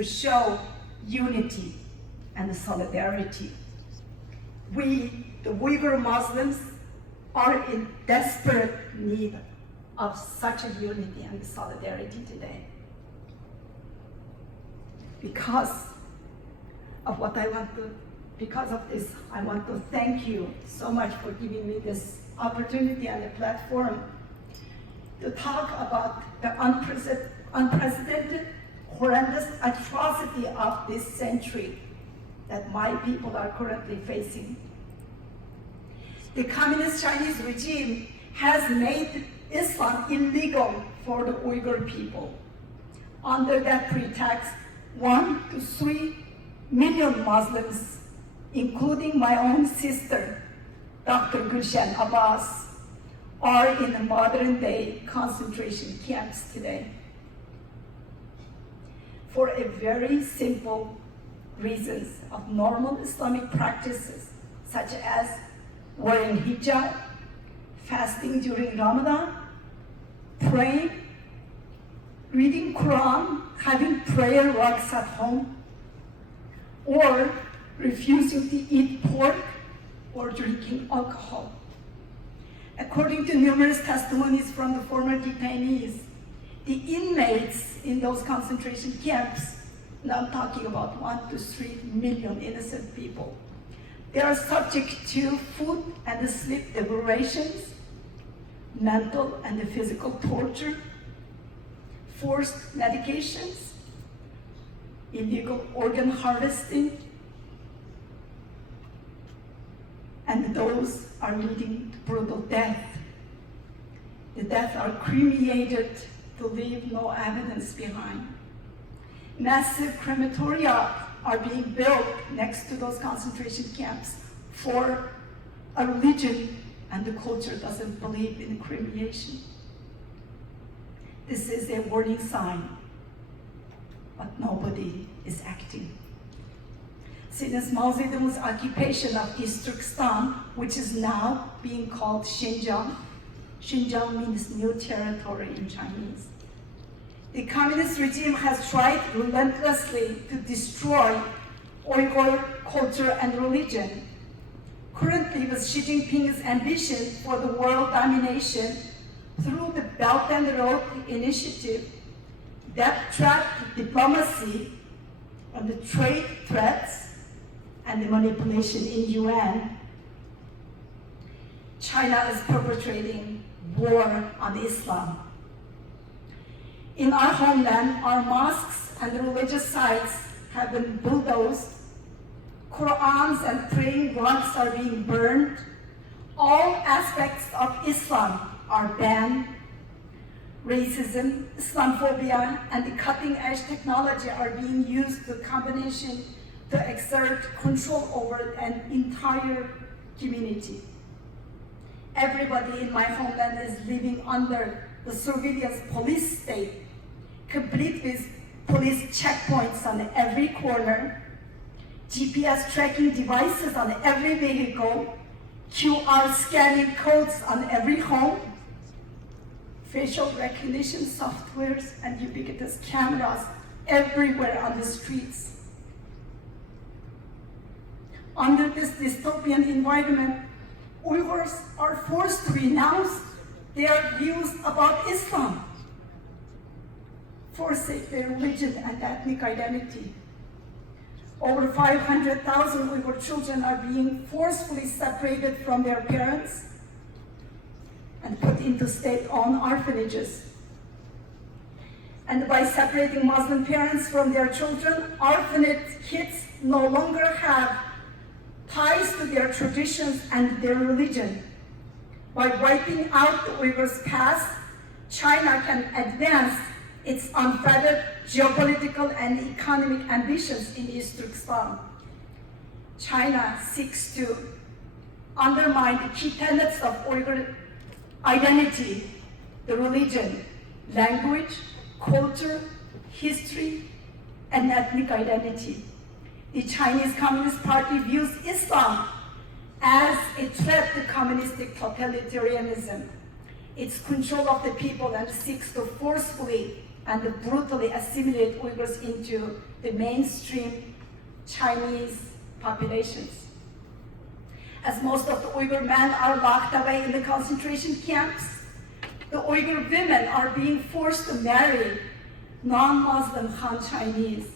to show unity and solidarity. We, the Uyghur Muslims, are in desperate need of such a unity and solidarity today. Because of this, I want to thank you so much for giving me this opportunity and the platform to talk about the unprecedented, horrendous atrocity of this century that my people are currently facing. The communist Chinese regime has made Islam illegal for the Uyghur people. Under that pretext, 1 to 3 million Muslims, including my own sister, Dr. Rushan Abbas, are in the modern-day concentration camps today. For a very simple reasons of normal Islamic practices, such as wearing hijab, fasting during Ramadan, praying, reading Quran, having prayer walks at home, or refusing to eat pork or drinking alcohol. According to numerous testimonies from the former detainees, the inmates in those concentration camps, now I'm talking about 1 to 3 million innocent people, they are subject to food and sleep deprivations, mental and physical torture, forced medications, illegal organ harvesting, and those are leading to brutal death. The deaths are cremated to leave no evidence behind. Massive crematoria are being built next to those concentration camps for a religion and the culture doesn't believe in cremation. This is a warning sign, but nobody is acting. Since Mao Zedong's occupation of East Turkestan, which is now being called Xinjiang, Xinjiang means new territory in Chinese. The communist regime has tried relentlessly to destroy Uyghur culture and religion. Currently, with Xi Jinping's ambition for the world domination through the Belt and Road Initiative, that trapped diplomacy and the trade threats and the manipulation in UN, China is perpetrating war on Islam. In our homeland, our mosques and religious sites have been bulldozed, Qur'ans and praying blocks are being burned, all aspects of Islam are banned, racism, Islamophobia, and the cutting-edge technology are being used in combination to exert control over an entire community. Everybody in my homeland is living under the surveillance police state, complete with police checkpoints on every corner, GPS tracking devices on every vehicle, QR scanning codes on every home, facial recognition softwares, and ubiquitous cameras everywhere on the streets. Under this dystopian environment, Uyghurs are forced to renounce their views about Islam, forsake their religion and ethnic identity. Over 500,000 Uyghur children are being forcefully separated from their parents and put into state-owned orphanages. And by separating Muslim parents from their children, orphaned kids no longer have ties to their traditions and their religion. By wiping out the Uyghurs' past, China can advance its unfettered geopolitical and economic ambitions in East Turkestan. China seeks to undermine the key tenets of Uyghur identity, the religion, language, culture, history, and ethnic identity. The Chinese Communist Party views Islam as a threat to communistic totalitarianism, its control of the people, and seeks to forcefully and brutally assimilate Uyghurs into the mainstream Chinese populations. As most of the Uyghur men are locked away in the concentration camps, the Uyghur women are being forced to marry non-Muslim Han Chinese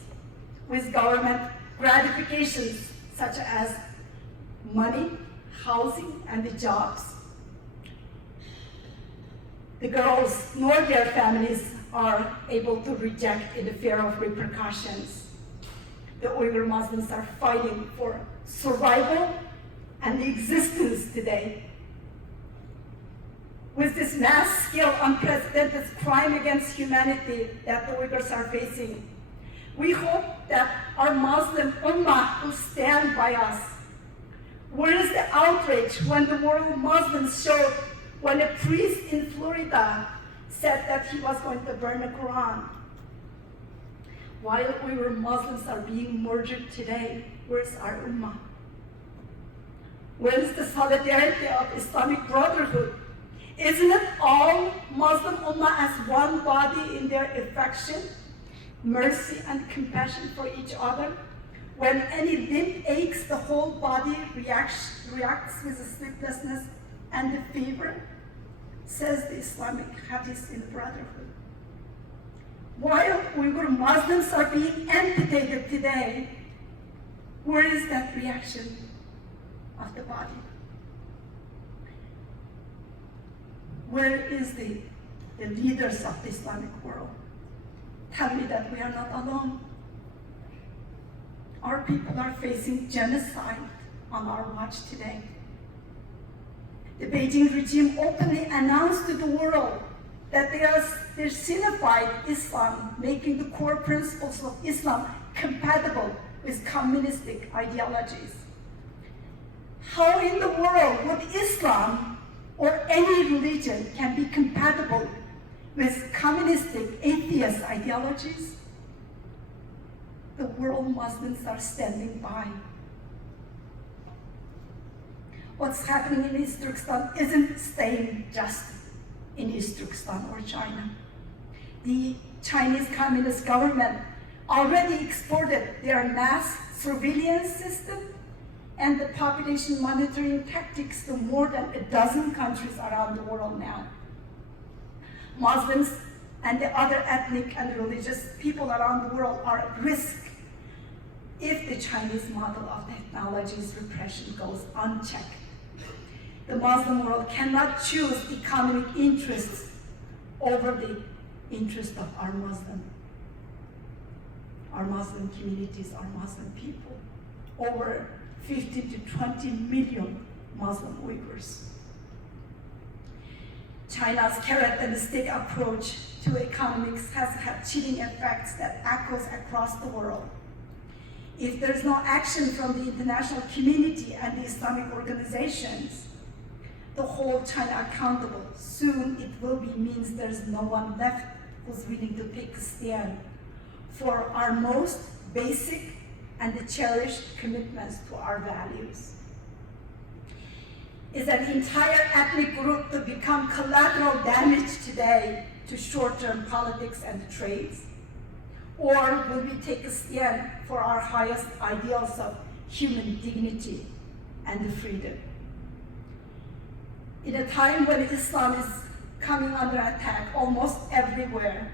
with government gratifications such as money, housing, and the jobs. The girls nor their families are able to reject in the fear of repercussions. The Uyghur Muslims are fighting for survival and existence today. With this mass-scale, unprecedented crime against humanity that the Uyghurs are facing, we hope that our Muslim Ummah will stand by us. Where is the outrage when the world Muslims showed when a priest in Florida said that he was going to burn the Quran? While Uyghur Muslims are being murdered today, where's our Ummah? Where is the solidarity of Islamic Brotherhood? Isn't it all Muslim Ummah as one body in their affection, mercy, and compassion for each other? When any limb aches, the whole body reacts with the sleeplessness and the fever, says the Islamic hadith in Brotherhood. While Uyghur Muslims are being amputated today, where is that reaction of the body? Where is the leaders of the Islamic world? Tell me that we are not alone. Our people are facing genocide on our watch today. The Beijing regime openly announced to the world that they're Sinified Islam, making the core principles of Islam compatible with communistic ideologies. How in the world would Islam or any religion can be compatible with communistic atheist ideologies? The world Muslims are standing by. What's happening in East Turkestan isn't staying just in East Turkestan or China. The Chinese Communist government already exported their mass surveillance system and the population monitoring tactics to more than a dozen countries around the world now. Muslims and the other ethnic and religious people around the world are at risk if the Chinese model of technology's repression goes unchecked. The Muslim world cannot choose economic interests over the interest of our Muslim communities, our Muslim people. Over 15 to 20 million Muslim Uyghurs. China's carrot and stick approach to economics has had chilling effects that echoes across the world. If there's no action from the international community and the Islamic organizations to hold China accountable, soon it will be means there's no one left who's willing to take a stand for our most basic and the cherished commitments to our values. Is an entire ethnic group to become collateral damage today to short-term politics and trades? Or will we take a stand for our highest ideals of human dignity and freedom? In a time when Islam is coming under attack almost everywhere,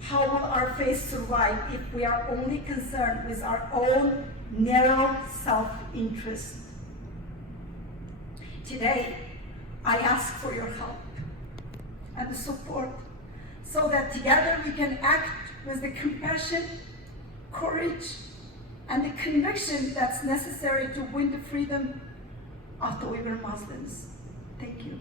how will our faith survive if we are only concerned with our own narrow self-interest? Today, I ask for your help and support so that together we can act with the compassion, courage, and the conviction that's necessary to win the freedom of the Uyghur Muslims. Thank you.